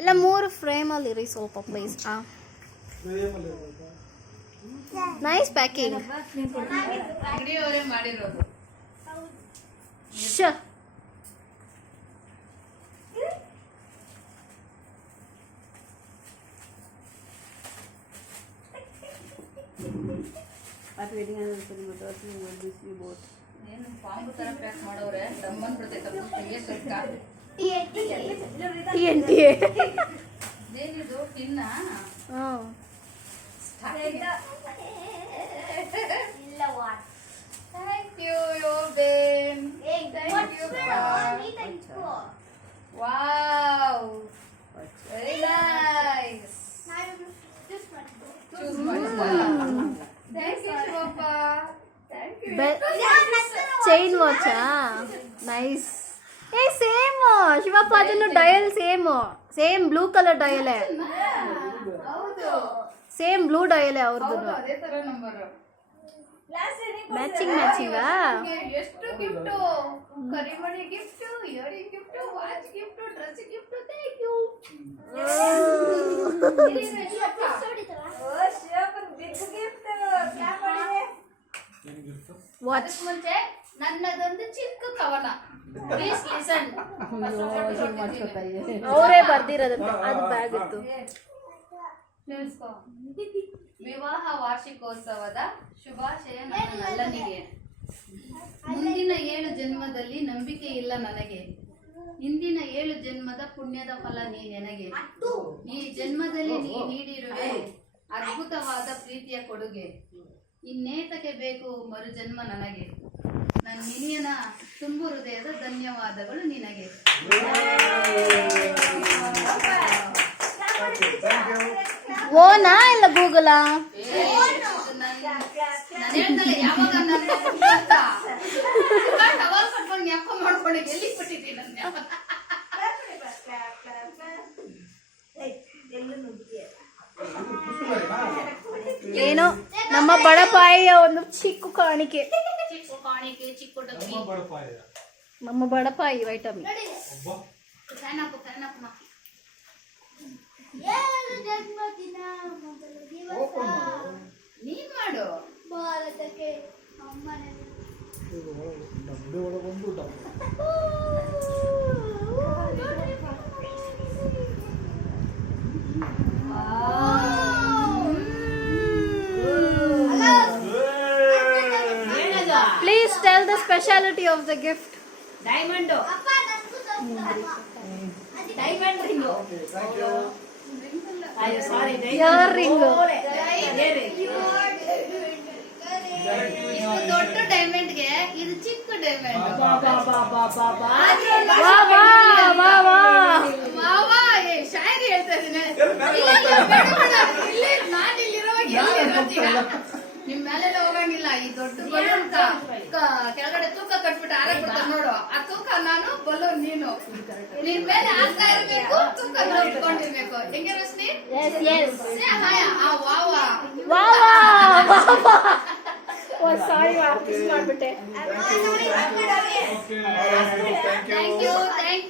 ಎಲ್ಲ 3 ಫ್ರೇಮಲ್ಲಿ ಇರಿ ಸ್ವಲ್ಪ ಪ್ಲೀಸ್. Nice packing. ಅಂಗಡಿಯವರೇ ಮಾಡಿರೋದು. ಏನು ಪಾಂಬು ತರ ಪ್ಯಾಕ್ ಮಾಡೋರೆ ದಮ್ಮನ್ ಏನಿದು ಟಿನ್ನ ಥ್ಯಾಂಕ್ ಯು ಯೋರ್ ಬೇನ್. Thank you. Wow very nice. Choose ಮಾಡಿ. Thank you Shivappa. Thank you. Chain ವಾಚಾ ನೈಸ್. ಏ ಸೇಮ್ ಶಿವಪ್ಪ ಅದನ್ನು ಡಯಲ್ ಸೇಮ್ ಬ್ಲೂ ಕಲರ್ ಡಯಲೇ. ಹೌದು ಸೇಮ್ ಬ್ಲೂ ಡಯಲೇ ಅವ್ರದ್ದು. ಅದೇ ತರ ನಂಬರ್. ಮ್ಯಾಚಿಂಗ್ ಎಷ್ಟು ಗಿಫ್ಟ್. ಕರಿಮಣಿ gift, earring gift, watch gift, dress gift. Thank you. Watch. ಮುಂಚೆ ನನ್ನದೊಂದು ಚಿಕ್ಕ ಕವನ. Please listen. ಅವರೇ ಬರ್ದಿರೋದಂತೆ. ಅದು ಬ್ಯಾಗ್ ಇತ್ತು. ವಿವಾಹ ವಾರ್ಷಿಕೋತ್ಸವದ ಶುಭಾಶಯ ನನ್ನ ನಲ್ಲನಿಗೆ. ಮುಂದಿನ 7 ಜನ್ಮದಲ್ಲಿ ನಂಬಿಕೆ ಇಲ್ಲ ನನಗೆ. ಇಂದಿನ 7 ಜನ್ಮದ ಪುಣ್ಯದ ಫಲ ನೀ ನನಗೆ. ಈ ಜನ್ಮದಲ್ಲಿ ನೀ ನೀಡಿರುವೆ ಅದ್ಭುತವಾದ ಪ್ರೀತಿಯ ಕೊಡುಗೆ. ಇನ್ನೇತಕ್ಕೆ ಬೇಕು ಮರುಜನ್ಮ ನನಗೆ. ನನ್ನ ನಿನಿಯನ ತುಂಬು ಹೃದಯದ ಧನ್ಯವಾದಗಳು ನಿನಗೆ. ಓನಾ ಇಲ್ಲ ಗೂಗಲಾ? ಯಾವಾಗ ಕಟ್ಕೊಂಡು ಜ್ಞಾಪಕ ಮಾಡ್ಕೊಂಡು ಎಲ್ಲಿ ಕೊಟ್ಟಿದ್ದೀನಿ ನನ್ನ ಏನೋ ನಮ್ಮ ಬಡಪಾಯಿಯ ಒಂದು ಚಿಕ್ಕ ಕಾಣಿಕೆ. ಚಿಕ್ಕ ಡಬ್ಬಿ. ನಮ್ಮ ಬಡಪಾಯಿ ವೈಟಮಿನ್. ನೀನ್ ಮಾಡು. ಭಾರತಕ್ಕೆ Please tell the speciality of the gift. Diamond. Diamond ring. Earring. ಇಷ್ಟು ದೊಡ್ಡ ಡೈಮಂಡ್ಗೆ ಇದು ಚಿಕ್ಕ ಡೈಮಂಡ್. ಶಾಯರಿ ಹೇಳ್ತಾ ಇದ್ದೀನಿ. ನಾನು ಇಲ್ಲಿರುವಾಗ ನಿಮ್ ಮೇಲೆಲ್ಲ ಹೋಗಂಗಿಲ್ಲ. ಈ ದೊಡ್ಡ ಬಲೂನ್ ಕೆಳಗಡೆ ತೂಕ ಕಟ್ಬಿಟ್ಟು ಆರಾಗ್ಬಿಡ್ತಾರ ನೋಡು. ಆ ತೂಕ ನಾನು, ಬಲೂನ್ ನೀನು. ನಿನ್ ಮೇಲೆ ಆಗ್ತಾ ಇರ್ಬೇಕು, ತೂಕ ಇಟ್ಕೊಂಡಿರ್ಬೇಕು. ಹೆಂಗೆ ರಶ್ಮಿ? ಸಾರಿ ಮಾಡ್ಬಿಟ್ಟೆ. Thank you.